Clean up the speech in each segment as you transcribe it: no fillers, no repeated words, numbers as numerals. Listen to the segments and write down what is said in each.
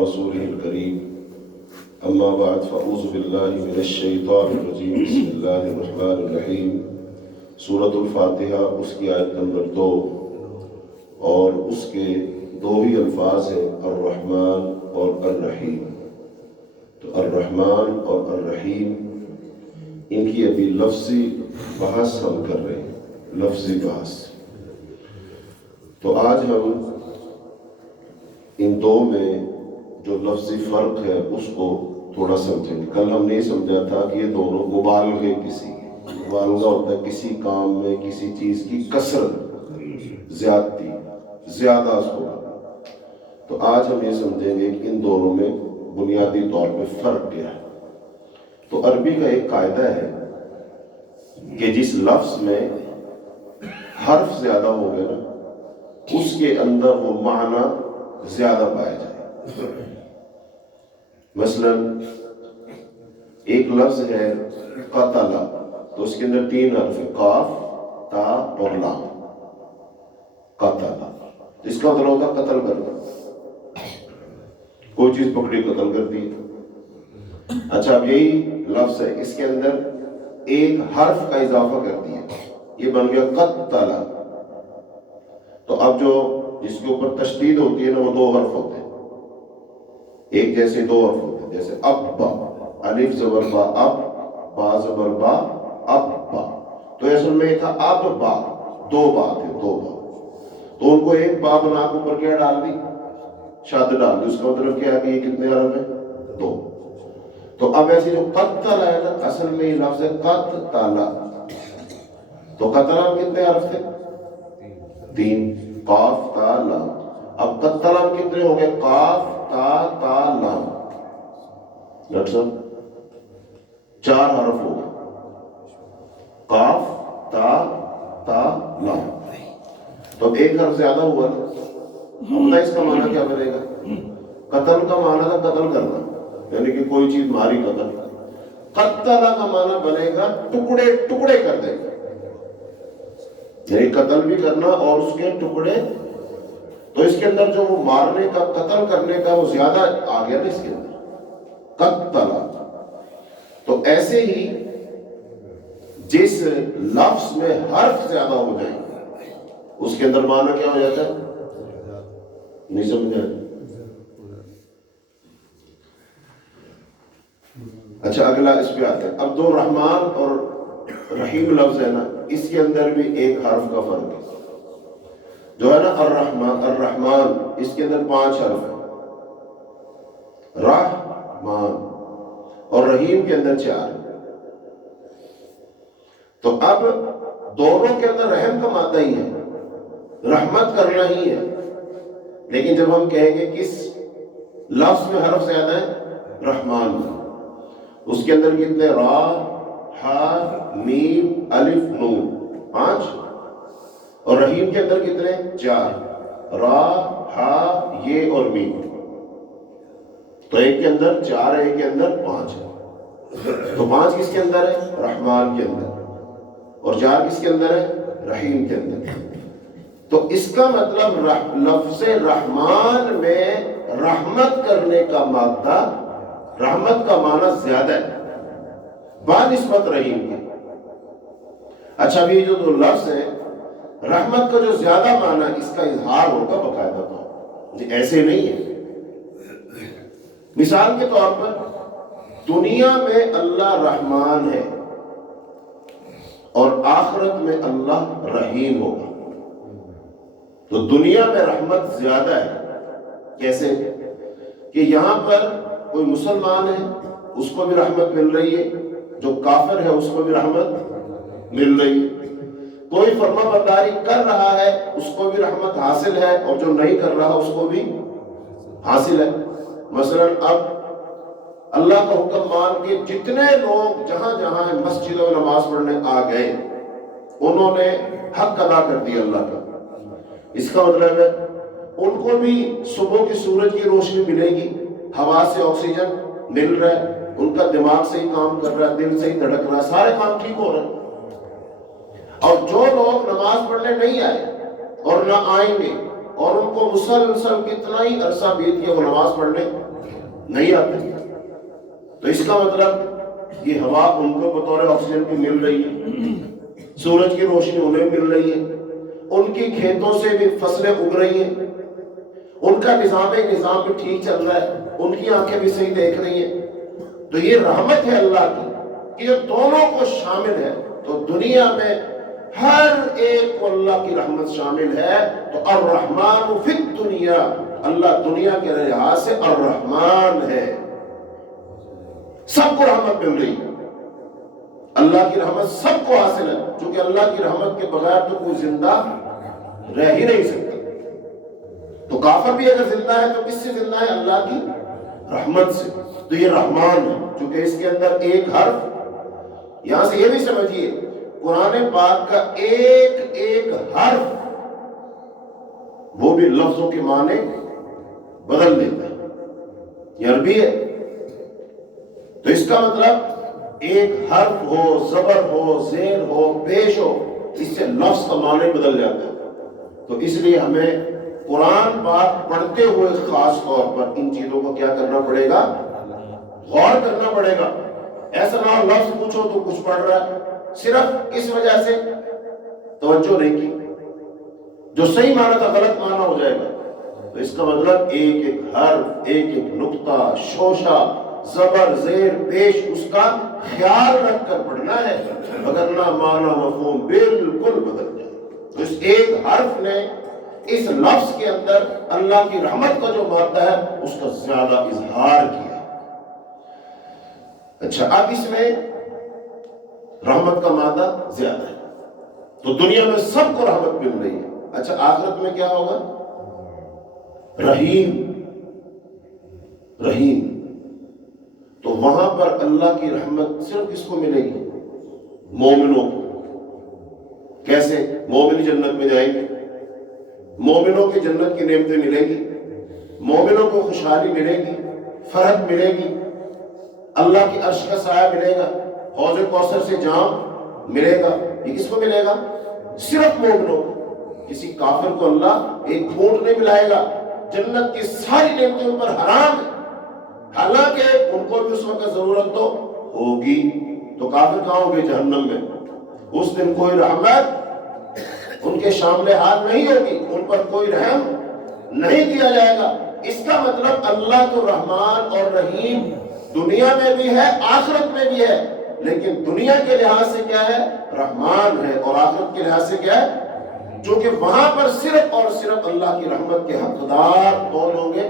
رسوله الكريم اما بعد فاعوذ باللہ من الشیطان الرجیم بسم اللہ الرحمن الرحیم سورۃ الفاتحہ اس کی آیت نمبر 2 اور اس کے دو ہی الفاظ ہیں الرحمن اور الرحیم. تو الرحمن اور الرحیم ان کی ابھی لفظی بحث ہم کر رہے ہیں, لفظی بحث. تو آج ہم ان دو میں جو لفظی فرق ہے اس کو تھوڑا سمجھیں گے. کل ہم نے سمجھا تھا کہ یہ دونوں مبالغے کسی مبالغہ ہوتا ہے کسی کام میں کسی چیز کی کثرت, زیادتی, زیادہ ہوگا. تو آج ہم یہ سمجھیں گے کہ ان دونوں میں بنیادی طور پہ فرق کیا ہے. تو عربی کا ایک قاعدہ ہے کہ جس لفظ میں حرف زیادہ ہو گئے نا اس کے اندر وہ معنی زیادہ پایا جائے. مثلا ایک لفظ ہے قتل, تو اس کے اندر 3 حرف ہیں, قاف, تا اور لام. قتل اس کا مطلب ہوتا ہے قتل کرنا, کوئی چیز پکڑی قتل کر دی. اچھا اب یہی لفظ ہے, اس کے اندر ایک حرف کا اضافہ کر دیا, یہ بن گیا قتل. تو اب جو جس کے اوپر تشدید ہوتی ہے نا وہ 2 حرف ہوتے ہیں, ایک جیسے 2 حرف ہوتے ہیں, جیسے ابا, الف زبر با اب, با زبر با ابا. تو اصل میں یہ تھا اب با, 2 با تھے, 2 با. تو ان کو ایک با بنا کے اوپر کیا ڈال دی, شد ڈال دی. اس کا مطلب کیا ہے کہ یہ کتنے حرف ہیں, 2. تو اب ایسے جو قتل ہے نا اصل میں یہ لفظ ہے قتل. تو قتل کتنے حرف تھے, 3, قاف تا لام. اب قتل کتنے ہو گئے, قاف تا لام. ڈاکٹر صاحب 4 حرف ہو گئے, قاف تا لام. تو ایک حرف زیادہ ہوا نا. اب اس کا معنی کیا بنے گا, قتل کا معنی تھا قتل کرنا, یعنی کہ کوئی چیز ماری قتل. قتل کا معنی بنے گا ٹکڑے ٹکڑے کر دے گا, یعنی قتل بھی کرنا اور اس کے ٹکڑے. تو اس کے اندر جو وہ مارنے کا, قتل کرنے کا وہ زیادہ آ گیا نا اس کے اندر, قتل. تو ایسے ہی جس لفظ میں حرف زیادہ ہو جائیں اس کے اندر معنی کیا ہو جاتا ہے, نہیں سمجھا. اچھا اگلا اس پہ آتے ہیں. اب 2 رحمان اور رحیم لفظ ہے نا, اس کے اندر بھی ایک حرف کا فرق ہے. جو ہے نا الرحمن اس کے اندر 5 حرف ہیں, رحمان, اور رحیم کے اندر 4. تو اب دونوں کے اندر رحم کا مادہ ہی ہے, رحمت کرنا ہی ہے. لیکن جب ہم کہیں گے کس لفظ میں حرف زیادہ ہے, رحمان میں, اس کے اندر کتنے, را, ہا, میم, الف, نون, 5. اور رحیم کے اندر کتنے, 4, را, ہا, یہ اور میم. تو ایک کے اندر 4 ہے, ایک کے اندر 5 ہے. تو 5 کس کے اندر ہے, رحمان کے اندر, اور 4 کس کے اندر ہے, رحیم کے اندر. تو اس کا مطلب لفظ رحمان میں رحمت کرنے کا مادہ, رحمت کا معنی زیادہ ہے بنسبت رحیم کے. اچھا اب یہ جو 2 لفظ ہیں, رحمت کا جو زیادہ معنی اس کا اظہار ہوگا باقاعدہ طور, ایسے نہیں ہے. مثال کے طور پر دنیا میں اللہ رحمان ہے اور آخرت میں اللہ رحیم ہوگا. تو دنیا میں رحمت زیادہ ہے. کیسے کہ یہاں پر کوئی مسلمان ہے اس کو بھی رحمت مل رہی ہے, جو کافر ہے اس کو بھی رحمت مل رہی ہے. کوئی فرما برداری کر رہا ہے اس کو بھی رحمت حاصل ہے, اور جو نہیں کر رہا اس کو بھی حاصل ہے. مثلا اب اللہ کا حکم مان کے جتنے لوگ جہاں جہاں مسجدوں میں نماز پڑھنے آ گئے انہوں نے حق ادا کر دیا اللہ کا. اس کا مطلب ہے ان کو بھی صبح کی سورج کی روشنی ملے گی, ہوا سے آکسیجن مل رہا ہے, ان کا دماغ صحیح کام کر رہا ہے, دل صحیح دھڑک رہا ہے, سارے کام ٹھیک ہو رہے ہیں. اور جو لوگ نماز پڑھنے نہیں آئے اور نہ آئیں گے اور ان کو مسلسل کتنا ہی عرصہ بیت گیا وہ نماز پڑھنے نہیں آتے. تو اس کا مطلب یہ ہوا ان کو بطور آکسیجن کی مل رہی ہے، سورج کی روشنی انہیں مل رہی ہے، ان کی کھیتوں سے بھی فصلیں اگ رہی ہیں، ان کا نظام بھی ٹھیک چل رہا ہے، ان کی آنکھیں بھی صحیح دیکھ رہی ہیں. تو یہ رحمت ہے اللہ کی کہ جو دونوں کو شامل ہے. تو دنیا میں ہر ایک کو اللہ کی رحمت شامل ہے. تو الرحمن فی الدنیا، اللہ دنیا کے لحاظ سے الرحمن ہے، سب کو رحمت مل رہی ہے. اللہ کی رحمت سب کو حاصل ہے، چونکہ اللہ کی رحمت کے بغیر تو کوئی زندہ رہ ہی نہیں سکتا. تو کافر بھی اگر زندہ ہے تو کس سے زندہ ہے؟ اللہ کی رحمت سے. تو یہ رحمان ہے، چونکہ اس کے اندر ایک حرف، یہاں سے یہ بھی سمجھیے قرآن پاک کا ایک ایک حرف وہ بھی لفظوں کے معنی بدل دیتا ہے. یہ عربی ہے، تو اس کا مطلب ایک حرف ہو، زبر ہو، زیر ہو، پیش ہو، اس سے لفظ کا معنی بدل جاتا ہے. تو اس لیے ہمیں قرآن پاک پڑھتے ہوئے خاص طور پر ان چیزوں کو کیا کرنا پڑے گا؟ غور کرنا پڑے گا. ایسا نہ ہو لفظ پوچھو تو کچھ پڑھ رہا ہے، صرف اس وجہ سے توجہ نہیں کی، جو صحیح معنی تھا غلط معنی ہو جائے گا. تو اس کا مطلب ایک ایک حرف، ایک ایک نقطہ، شوشہ، زبر، زیر، پیش، اس کا خیال رکھ کر پڑھنا ہے، وگرنہ معنی مفہوم بالکل بدل جائے. تو اس ایک حرف نے اس لفظ کے اندر اللہ کی رحمت کا جو مادہ ہے اس کا زیادہ اظہار کیا. اچھا، اب اس میں رحمت کا مادہ زیادہ ہے، تو دنیا میں سب کو رحمت مل رہی ہے. اچھا، آخرت میں کیا ہوگا؟ رحیم. رحیم، تو وہاں پر اللہ کی رحمت صرف کس کو ملے گی؟ مومنوں کو. کیسے؟ مومن جنت میں جائیں گے، مومنوں کی جنت کی نعمتیں ملیں گی، مومنوں کو خوشحالی ملے گی، فرحت ملے گی، اللہ کی عرش کا سایہ ملے گا، حوض کوثر سے جام ملے گا. یہ کس کو ملے گا؟ صرف مومنوں کو. کسی کافر کو اللہ ایک گھونٹ نہیں ملائے گا. جنت کی ساری نعمتیں ان پر حرام ہے، حالانکہ ان کو بھی اس وقت ضرورت تو ہوگی. تو کافر کہاں ہوں گے؟ جہنم میں. اس دن کوئی رحمت ان کے شامل حال نہیں ہوگی، ان پر کوئی رحم نہیں کیا جائے گا. اس کا مطلب اللہ تو رحمان اور رحیم دنیا میں بھی ہے، آخرت میں بھی ہے، لیکن دنیا کے لحاظ سے کیا ہے؟ رحمان ہے، اور آخرت کے لحاظ سے کیا ہے؟ جو کہ وہاں پر صرف اور صرف اللہ کی رحمت کے حقدار کون ہوں گے؟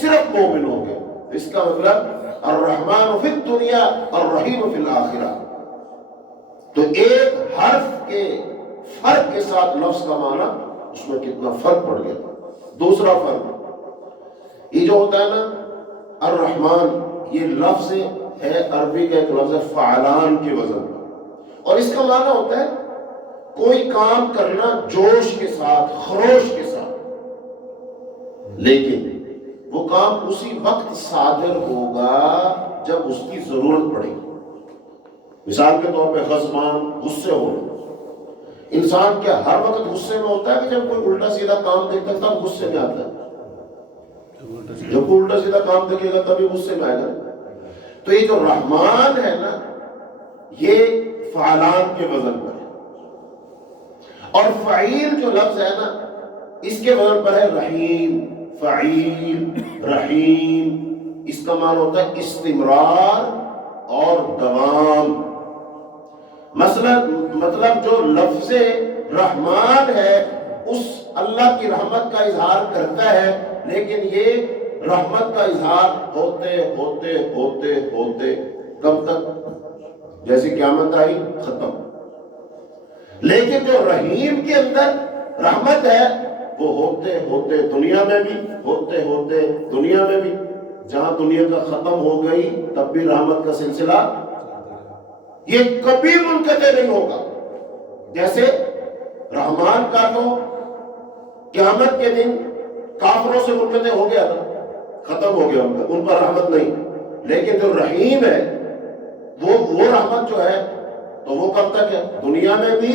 صرف مومن ہوں گے. اس کا مطلب الرحمن فی الدنیا الرحیم فی الآخرہ. تو ایک حرف کے فرق کے ساتھ لفظ کا معنی اس میں کتنا فرق پڑ گیا. دوسرا فرق یہ جو ہوتا ہے نا، الرحمن، یہ لفظ ہے عربی کا ایک لفظ ہے فعلان کے وزن پر، اور اس کا معنی ہوتا ہے کوئی کام کرنا جوش کے ساتھ، خروش کے ساتھ، لیکن وہ کام اسی وقت صادر ہوگا جب اس کی ضرورت پڑے گی. مثال کے طور پہ غضبان، غصے ہونا. انسان کیا ہر وقت غصے میں ہوتا ہے کہ جب کوئی الٹا سیدھا کام دیکھتا ہے تب غصے میں آتا ہے؟ جب کوئی الٹا سیدھا کام دیکھے گا تبھی غصے میں آئے گا. تو یہ جو رحمان ہے نا، یہ فعلان کے وزن پر ہے، اور فعیل جو لفظ ہے نا، اس کے وزن پر ہے رحیم. فعیل، رحیم، اس کا معنی ہوتا ہے استمرار اور دوام. مطلب جو لفظ رحمان ہے اس اللہ کی رحمت کا اظہار کرتا ہے، لیکن یہ رحمت کا اظہار ہوتے ہوتے ہوتے ہوتے کب تک؟ جیسے قیامت آئی ختم. لیکن جو رحیم کے اندر رحمت ہے وہ ہوتے ہوتے دنیا میں بھی، ہوتے ہوتے دنیا میں بھی. جہاں دنیا کا ختم ہو گئی تب بھی رحمت کا سلسلہ یہ کبھی منقطع نہیں ہوگا. جیسے رحمان کا تو قیامت کے دن کافروں سے منقطع ہو گیا تھا، ختم ہو گیا ان پر رحمت نہیں. لیکن جو رحیم ہے وہ رحمت جو ہے تو وہ کب تک ہے؟ دنیا میں بھی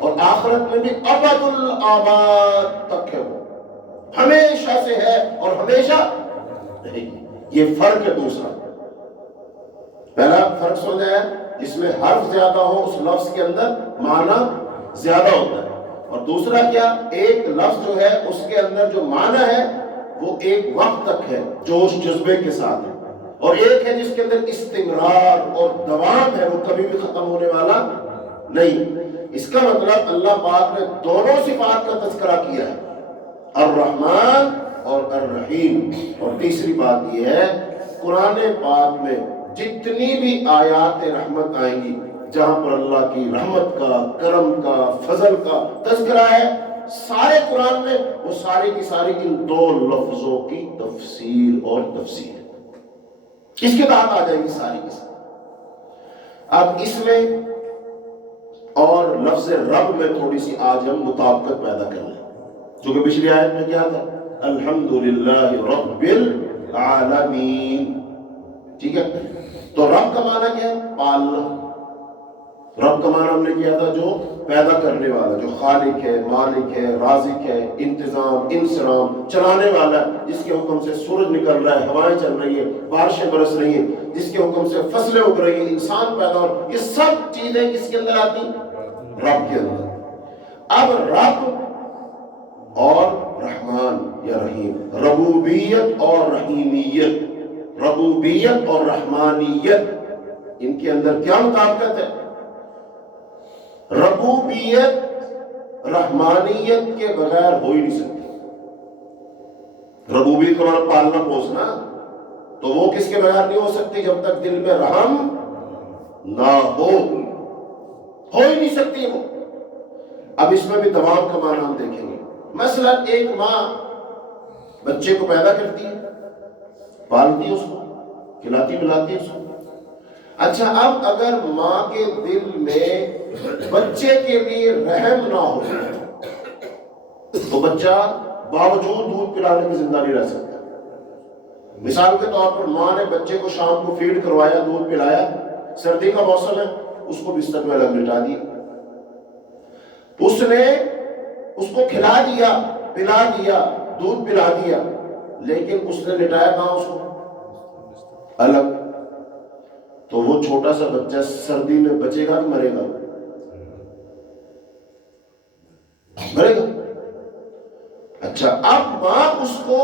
اور آخرت میں بھی ابد الآباد تک ہے. وہ ہمیشہ سے ہے اور ہمیشہ نہیں. یہ فرق ہے دوسرا. پہلا فرق سمجھایا جس میں حرف زیادہ ہو اس لفظ کے اندر معنی زیادہ ہوتا ہے. اور دوسرا کیا، ایک لفظ جو ہے اس کے اندر جو معنی ہے وہ ایک وقت تک ہے، جوش جذبے کے ساتھ ہے، اور ایک ہے جس کے اندر استمرار اور دوام ہے، وہ کبھی بھی ختم ہونے والا نہیں. اس کا مطلب اللہ پاک نے دونوں صفات کا تذکرہ کیا ہے، الرحمن اور الرحیم. اور تیسری بات یہ ہے قرآن پاک میں جتنی بھی آیات رحمت آئیں گی جہاں پر اللہ کی رحمت کا، کرم کا، فضل کا تذکرہ ہے، سارے قرآن میں وہ ساری کی ساری ان دو لفظوں کی تفسیر اور تفسیر ہے. اس کے بعد آ جائیں گی ساری کی ساری. اب اس میں اور لفظ رب میں تھوڑی سی آج ہم مطابقت پیدا کر لیں، چونکہ پچھلی آیت میں کیا تھا، الحمدللہ رب العالمین. ٹھیک ہے، تو رب کا معنی کیا ہے، پالنا. رب کا معنی ہم نے کیا تھا جو پیدا کرنے والا، جو خالق ہے، مالک ہے، رازق ہے، انتظام، انسرام، چلانے والا ہے، جس کے حکم سے سورج نکل رہا ہے، ہوائیں چل رہی ہیں، بارشیں برس رہی ہیں، جس کے حکم سے فصلیں اگ رہی ہیں، انسان پیدا ہو. یہ سب چیزیں کس کے اندر آتی، رب کے اندر. اب رب اور رحمان یا رحیم، ربوبیت اور رحیمیت، ربوبیت اور رحمانیت، ان کے اندر کیا مطابقت ہے؟ ربوبیت رحمانیت کے بغیر ہو ہی نہیں سکتی. ربوبیت کو مطلب پالنا پوسنا، تو وہ کس کے بغیر نہیں ہو سکتی جب تک دل میں رحم نہ ہو ہی نہیں سکتی وہ. اب اس میں بھی دوام کا معنی ہم دیکھیں گے. مثلا ایک ماں بچے کو پیدا کرتی ہے، پالتی ہے اس کو، کھلاتی پلاتی ہے اس کو. اچھا، اب اگر ماں کے دل میں بچے کے لیے رحم نہ ہو تو بچہ باوجود دودھ پلانے میں زندہ نہیں رہ سکتا. مثال کے طور پر ماں نے بچے کو شام کو فیڈ کروایا، دودھ پلایا، سردی کا موسم ہے، اس کو بستر میں الگ لٹا دیا. اس نے اس کو کھلا دیا، پلا دیا، دودھ پلا دیا، لیکن اس نے لٹایا کہاں اس کو، الگ. تو وہ چھوٹا سا بچہ سردی میں بچے گا کہ مرے گا؟ مرے گا. اچھا، اب ماں اس کو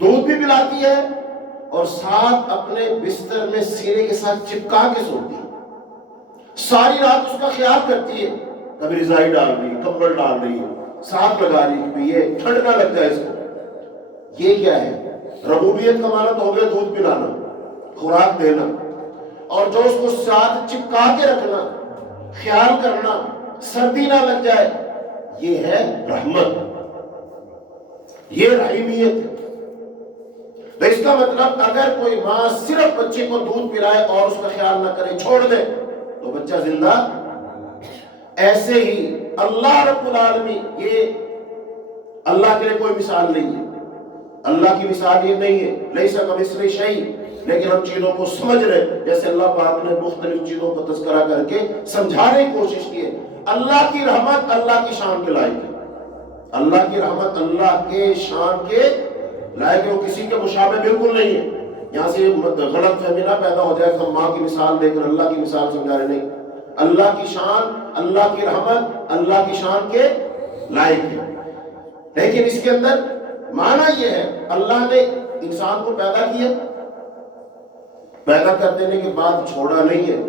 دودھ بھی پلاتی ہے اور ساتھ اپنے بستر میں سینے کے ساتھ چپکا کے سوتی ہے، ساری رات اس کا خیال کرتی ہے، کبھی رضائی ڈال رہی ہے، کمبل ڈال رہی ہے، ساتھ لگا رہی ہے کہ یہ ٹھنڈ نہ لگ جائے اس کو. یہ کیا ہے؟ ربوبیت کا معنی تو ہو گیا دودھ پلانا، خوراک دینا، اور جو اس کو ساتھ چپکا کے رکھنا، خیال کرنا، سردی نہ لگ جائے، یہ ہے رحمت، یہ رحیمیت ہے. تو اس کا مطلب اگر کوئی ماں صرف بچے کو دودھ پلائے اور اس کا خیال نہ کرے، چھوڑ دے، تو بچہ زندہ. ایسے ہی اللہ رب العالمین، یہ اللہ کے لیے کوئی مثال نہیں ہے، اللہ کی مثال یہ نہیں ہے، لیس کمثلہ شیء. لیکن ہم چیزوں کو سمجھ رہے، جیسے اللہ پاک نے مختلف چیزوں کو تذکرہ کر کے سمجھانے کی کوشش کی ہے. اللہ کی رحمت اللہ کی شان کے لائق ہے. اللہ کی رحمت اللہ کے شان کے لائق ہے، وہ کسی کے مشابہ بالکل نہیں ہے. یہاں سے غلط فہمی نہ پیدا ہو جائے کہ ہم ماں کی مثال دے کر اللہ کی مثال سمجھا رہے. نہیں، اللہ کی شان، اللہ کی رحمت اللہ کی شان کے لائق ہے. لیکن اس کے اندر معنی یہ ہے، اللہ نے انسان کو پیدا کیا، پیدا کر دینے کے بعد چھوڑا نہیں ہے،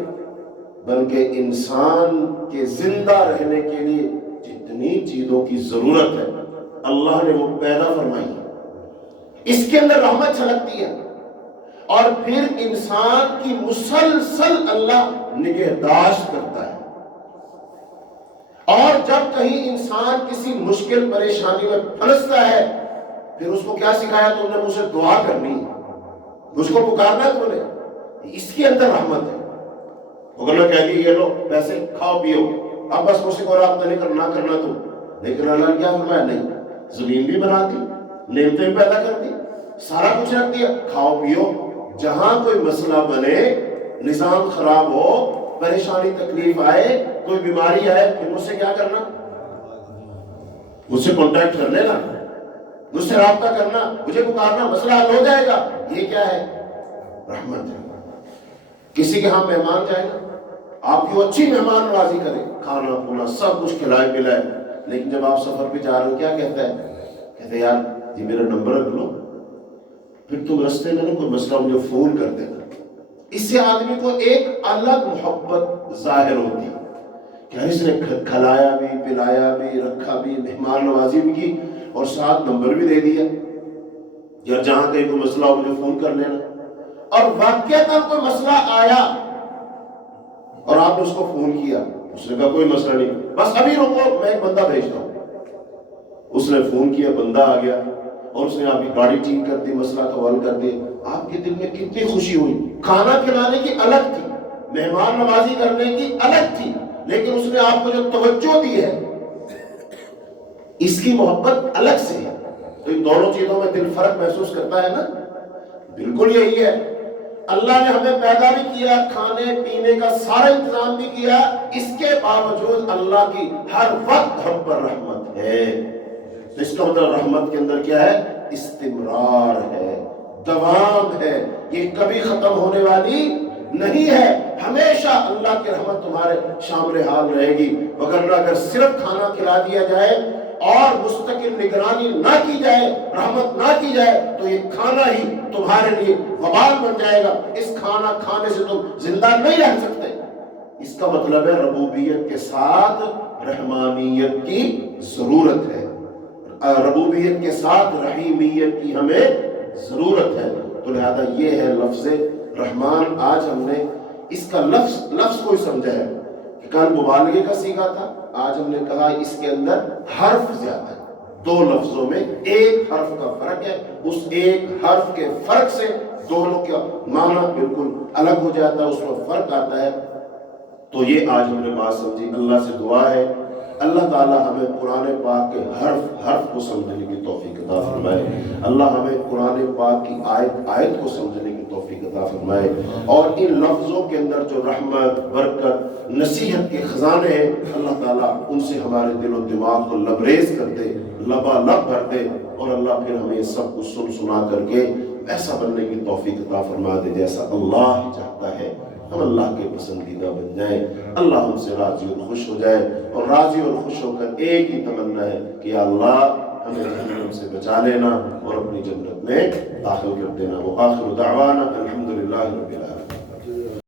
بلکہ انسان کے زندہ رہنے کے لیے جتنی چیزوں کی ضرورت ہے اللہ نے وہ پیدا فرمائی ہے. اس کے اندر رحمت چھلکتی ہے، اور پھر انسان کی مسلسل اللہ نگہداشت کرتا ہے. اور جب کہیں انسان کسی مشکل پریشانی میں پھنستا ہے، پھر اس کو کیا سکھایا؟ تم نے مجھ سے دعا کرنی ہے، مجھ کو پکارنا ہے تم نے. اس کے اندر رحمت ہے. اگر میں کہہ دی یہ لو پیسے کھاؤ پیو، اب بس مجھ سے کوئی رابطہ نہیں کرنا تم. لیکن اللہ نے کیا فرمایا؟ نہیں، زمین بھی بنا دی، نعمتیں بھی پیدا کر دی، سارا کچھ رکھ دیا، کھاؤ پیو. جہاں کوئی مسئلہ بنے، نظام خراب ہو، پریشانی تکلیف آئے، کوئی بیماری آئے، پھر مجھ سے کیا کرنا؟ مجھ سے کانٹیکٹ کر لینا، مجھ سے رابطہ کرنا، مجھے پکارنا، مسئلہ حل ہو جائے گا. یہ کیا ہے؟ رحمت ہے. کسی کے ہاں مہمان جائے نا، آپ کی وہ اچھی مہمان نوازی کرے، کھانا پینا سب کچھ کھلائے پلائے، لیکن جب آپ سفر پہ جا رہے ہو کیا کہتا ہے؟ کہتے یار جی میرا نمبر رکھ لو، پھر تم رستے میں نا کوئی مسئلہ مجھے فون کر دینا. اس سے آدمی کو ایک الگ محبت ظاہر ہوتی ہے کہ اس نے کھلایا بھی، پلایا بھی، رکھا بھی، مہمان نوازی بھی کی، اور ساتھ نمبر بھی دے دیا، یا جہاں کہیں کوئی مسئلہ ہو مجھے فون کر لینا. اور واقعتاً کوئی مسئلہ آیا اور آپ نے اس کو فون کیا، اس نے کہا کوئی مسئلہ نہیں، بس ابھی رکو میں ایک بندہ بھیجتا ہوں. اس نے فون کیا، بندہ آ گیا اور اس نے آپ کی گاڑی ٹھیک کر دی، مسئلہ کو حل کر دیا. آپ کے دل میں کتنی خوشی ہوئی. کھانا کھلانے کی الگ تھی، مہمان نوازی کرنے کی الگ تھی، لیکن اس نے آپ کو جو توجہ دی ہے اس کی محبت الگ سے ہے. تو ان دونوں چیزوں میں دل فرق محسوس کرتا ہے نا. بالکل یہی ہے. اللہ نے ہمیں پیدا بھی کیا، کھانے پینے کا سارا انتظام بھی کیا، اس کے باوجود اللہ کی ہر وقت ہم پر رحمت ہے. تو اس کا مطلب رحمت کے اندر کیا ہے؟ استمرار ہے، دوام ہے، یہ کبھی ختم ہونے والی نہیں ہے. ہمیشہ اللہ کی رحمت تمہارے شامل حال رہے گی. وگرنہ اگر صرف کھانا کھلا دیا جائے اور مستقل نگرانی نہ کی جائے، رحمت نہ کی جائے، تو یہ کھانا ہی تمہارے لیے وبال بن جائے گا. اس کھانا کھانے سے تم زندہ نہیں رہ سکتے. اس کا مطلب ہے ربوبیت کے ساتھ رحمانیت کی ضرورت ہے، ربوبیت کے ساتھ رحیمیت کی ہمیں ضرورت ہے. تو لہذا یہ ہے لفظ رحمان. آج ہم نے اس کا لفظ کو سمجھا ہے کہ کل مبالغے کا صیغہ تھا، آج ہم نے کہا اس کے اندر حرف زیادہ ہے. دو لفظوں میں ایک حرف کا فرق ہے، اس ایک حرف کے فرق سے دونوں کا معنی بالکل الگ ہو جاتا ہے، اس میں فرق آتا ہے. تو یہ آج ہم نے بات سمجھی. اللہ سے دعا ہے اللہ تعالیٰ ہمیں قرآن پاک کے حرف کو سمجھنے کی توفیق عطا فرمائے. اللہ ہمیں قرآن پاک کی آیت کو سمجھنے کی توفیق عطا فرمائے، اور ان لفظوں کے اندر جو رحمت، برکت، نصیحت کے خزانے ہیں اللہ تعالیٰ ان سے ہمارے دل و دماغ کو لبریز کر دے، لبالب بھر دے، اور اللہ پھر ہمیں سب کچھ سنا کر کے ایسا بننے کی توفیق عطا فرما دے جیسا اللہ چاہتا ہے. ہم اللہ کے پسندیدہ بن جائیں، اللہ ہم سے راضی اور خوش ہو جائے. اور راضی اور خوش ہو کر ایک ہی تمنا ہے کہ یا اللہ ہمیں جہنم سے بچا لینا اور اپنی جنت میں داخل کر دینا. وآخر دعوانا الحمدللہ رب العالمین.